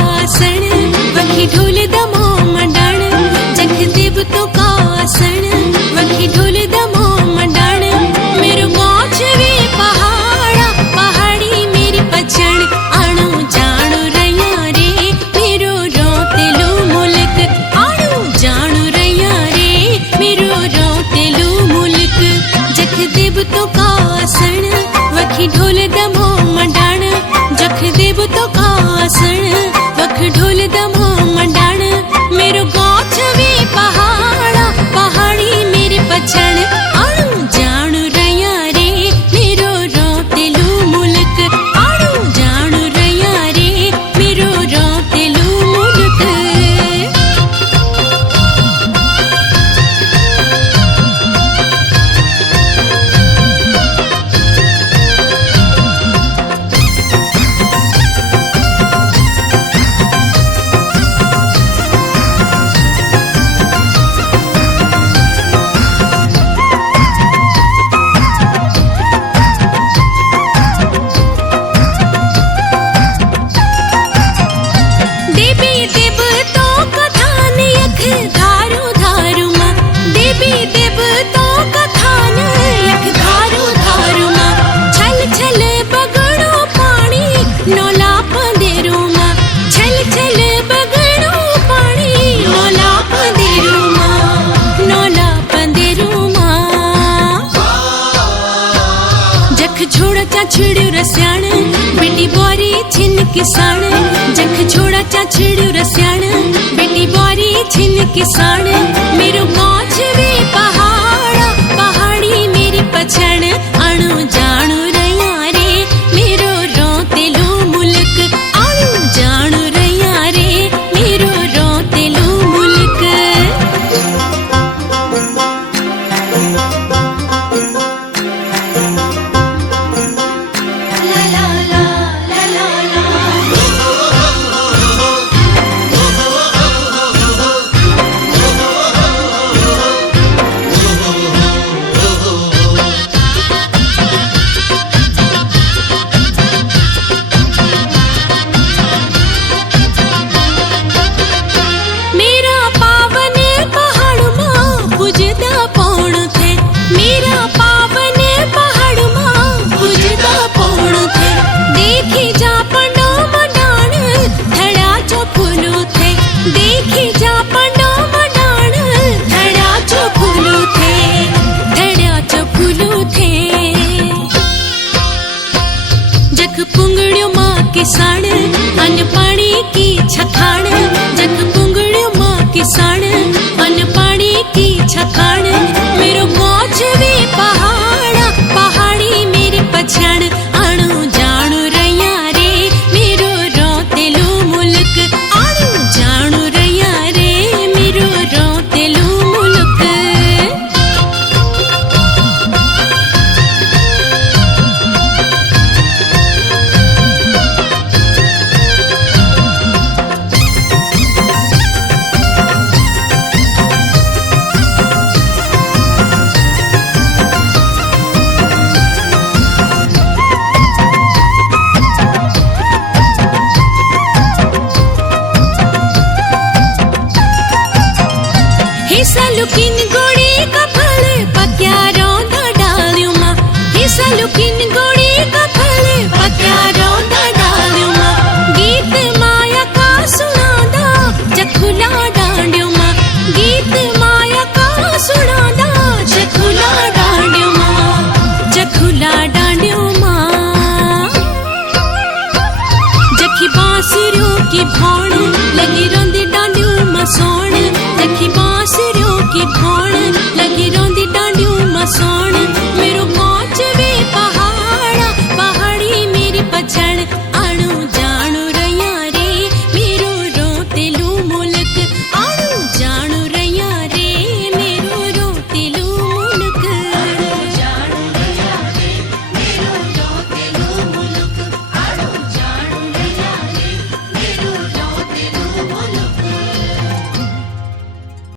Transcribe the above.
कासन वखी ढोल दमो मंडाण जख देव तो कासन वखी ढोल दमो मंडाण मेरो गाँव वे पहाड़ा पहाड़ी मेरी पछाण आणो जाणो रैया रे मेरो रोतेलो मुल्क आणो जाणो रैया रे मेरो रोतेलो मुल्क जख देव तो कासन वखी ढोल दमो मंडाण जख देव तो कासन वख ढोल दमो मंडाण मेरो गाँव वे पहाड़ा पहाड़ी मेरे पछाण आणो जाणो रैया रे मेरो रोतेलो मुल्क आणो जाणो रैया रे मेरो रोतेलो मुल्क देवी देव तो कथान यख धारू धारू मां देवी देव तो कथान यख धारू धारू मां छल छल बगड़ो पानी नोला पंदेरू मां छल छल बगड़ो पानी नोला पंदेरू मां जख छोड़ा चा छिड़ियो रस्याण बेटी बोरी छिन किसान जख छोड़ा चा छिड़ियो रस्याण बेटी बोरी छिन किसान मेरो गाँव वे पहाड़ा पहाड़ी मेरी पछाण आणो जाणो रैया रे मेरो रोतेलो मुल्क आणो जाणो रैया रे मेरो रोतेलो मुल्क ला ला ला ला ला ला मेरा पावन पहाड़ मां पूजदा पौण थे मेरा पावन पहाड़ मां पूजदा पौण थे देखी जा पंडो मंडाण थड़ा चो फूलो थे देखी जा पंडो मंडाण थड़ा चो फूलो थे थड़ा चो फूलो थे जख पुंगड़ियो मां किसान अन पानी की छखाण जख पुंगड़ियो मां किसान अन पानी की छखाण मेरो गाँव वे पहाड़ा पहाड़ी मेरी पछाण आणो जाणो रैया रे मेरो रोतेलो मुल्क आणो जाणो रैया रे मेरो रोतेलो मुल्क हे सालुकिन